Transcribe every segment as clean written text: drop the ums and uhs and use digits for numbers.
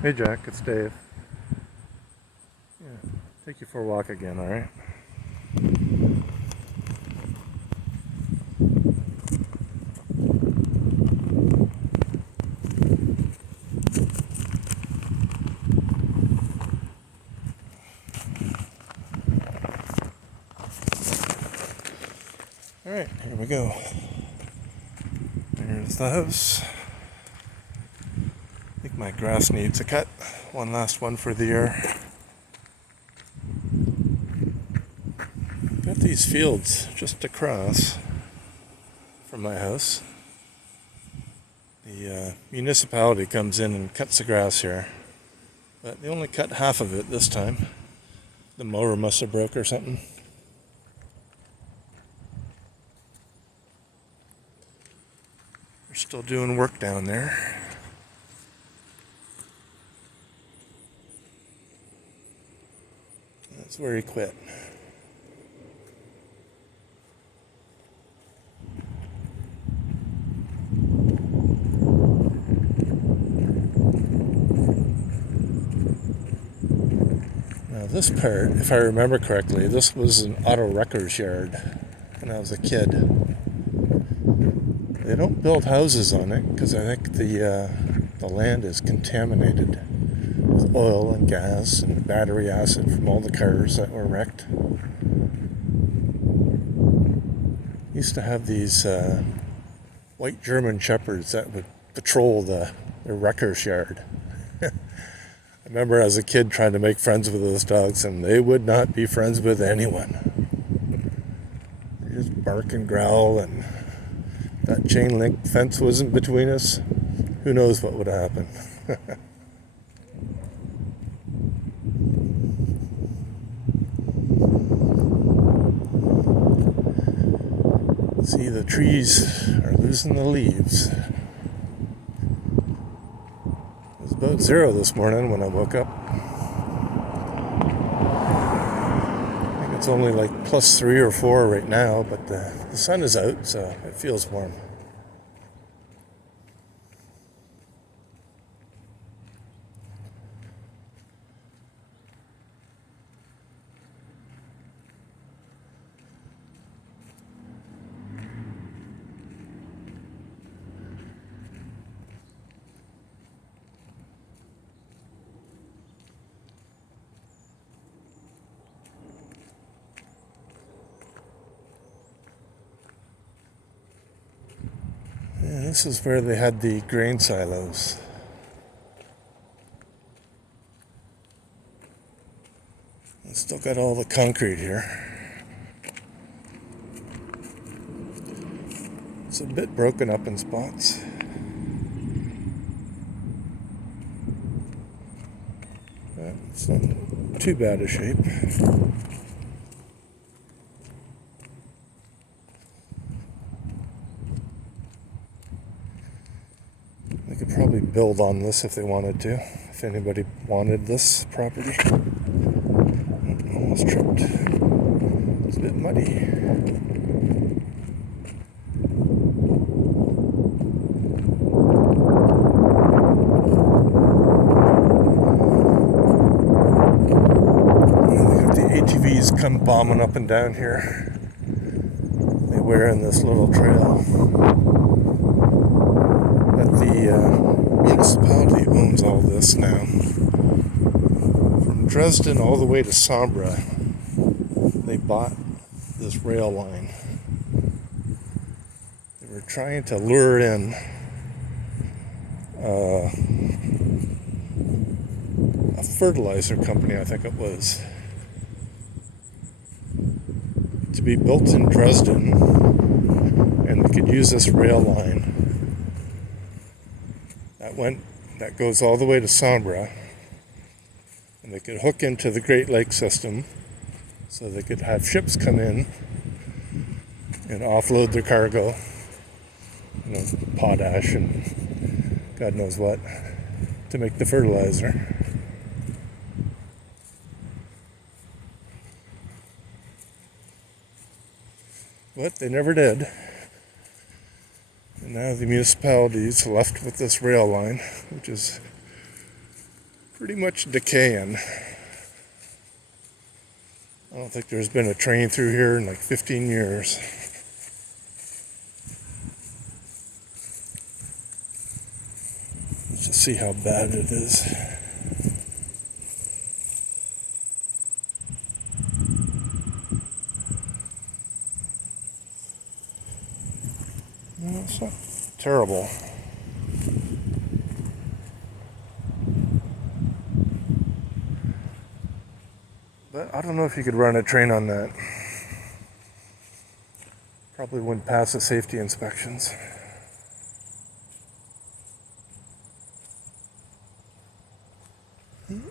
Hey Jack, it's Dave. Yeah, take you for a walk again, alright? Alright, here we go. There's the house. I think my grass needs a cut. One last one for the year. Got these fields just across from my house. The municipality comes in and cuts the grass here. But they only cut half of it this time. The mower must have broke or something. They're still doing work down there. That's where he quit. Now this part, if I remember correctly, this was an auto wrecker's yard when I was a kid. They don't build houses on it because I think the land is contaminated with oil and gas and battery acid from all the cars that were wrecked. Used to have these white German shepherds that would patrol the wrecker's yard. I remember as a kid trying to make friends with those dogs, and they would not be friends with anyone. They just bark and growl, and that chain link fence wasn't between us. Who knows what would happen? See, the trees are losing the leaves. It was about 0 this morning when I woke up. I think it's only like +3 or 4 right now, but the sun is out, so it feels warm. Yeah, this is where they had the grain silos. It's still got all the concrete here. It's a bit broken up in spots. But it's not too bad a shape. They could probably build on this if they wanted to, if anybody wanted this property. Almost tripped. It's a bit muddy. ATVs come bombing up and down here. They wear in this little trail. But the municipality owns all this now. From Dresden all the way to Sombra, they bought this rail line. They were trying to lure in a fertilizer company, I think it was, to be built in Dresden, and they could use this rail line that goes all the way to Sombra, and they could hook into the Great Lakes system, so they could have ships come in and offload their cargo, potash and God knows what, to make the fertilizer. But they never did. And now the municipality is left with this rail line, which is pretty much decaying. I don't think there's been a train through here in like 15 years. Let's just see how bad it is. No, it's not terrible. But I don't know if you could run a train on that. Probably wouldn't pass the safety inspections.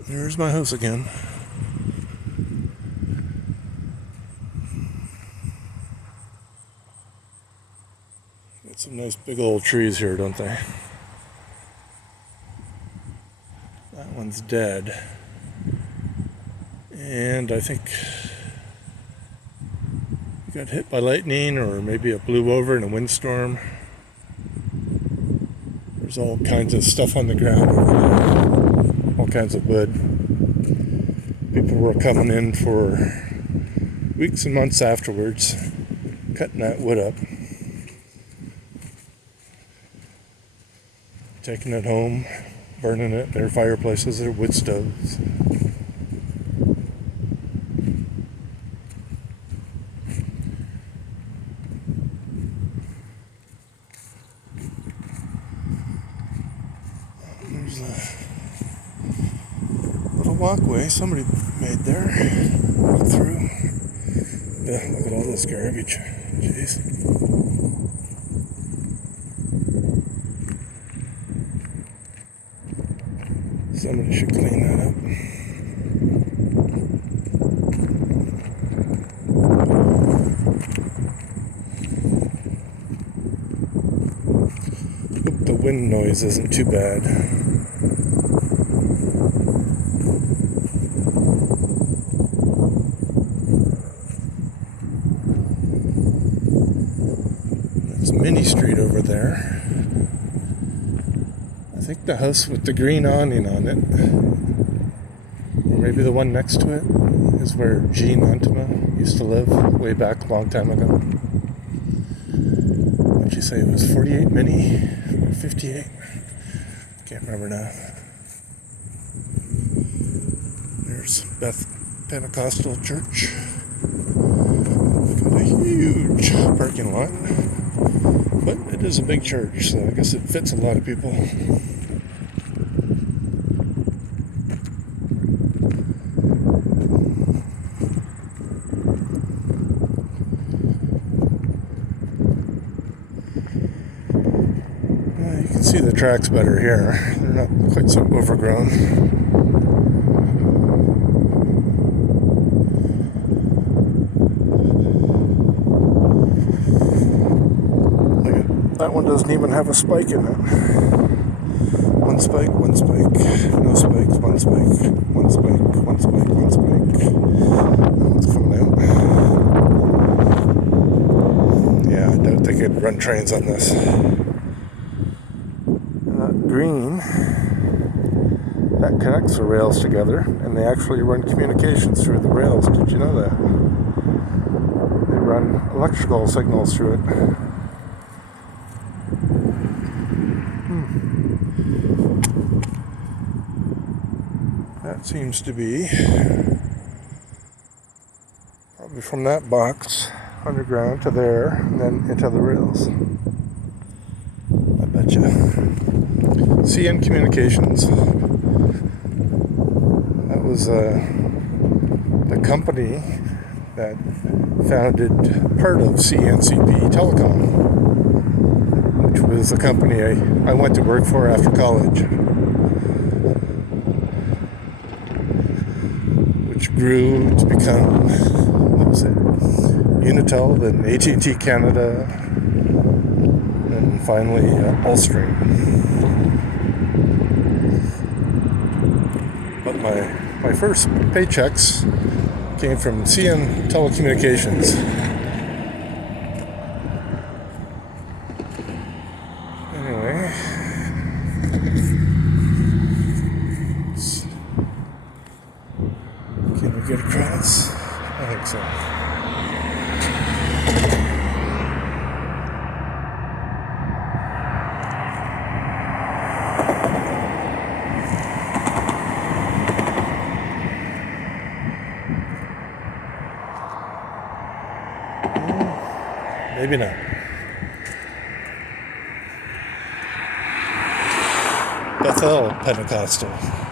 There's my house again. Got some nice big old trees here, don't they? That one's dead. And I think it got hit by lightning, or maybe it blew over in a windstorm. There's all kinds of stuff on the ground over there. All kinds of wood. People were coming in for weeks and months afterwards, cutting that wood up, taking it home, burning it in their fireplaces, their wood stoves. There's a little walkway somebody made there. Walk through. Yeah, look at all this garbage. Jeez. Somebody should clean that up. Hope the wind noise isn't too bad. That's Mini Street over there. I think the house with the green awning on it, or maybe the one next to it, is where Jean Antema used to live way back a long time ago. What'd you say it was, 48 Mini or 58? Can't remember now. There's Beth Pentecostal Church. Got a huge parking lot, but it is a big church, so I guess it fits a lot of people. You can see the tracks better here. They're not quite so overgrown. That one doesn't even have a spike in it. One spike, no spikes, one spike, one spike, one spike, one spike. That one's coming out. Yeah, I doubt they could run trains on this. And that green, that connects the rails together, and they actually run communications through the rails. Did you know that? They run electrical signals through it. That seems to be probably from that box underground to there and then into the rails. I betcha. CN Communications. That was the company that founded part of CNCP Telecom, which was the company I went to work for after college, which grew to become, what was it, Unitel, then AT&T Canada, and finally Allstream. But my first paychecks came from CN Telecommunications. Anyway, Maybe not. Bethel Pentecostal.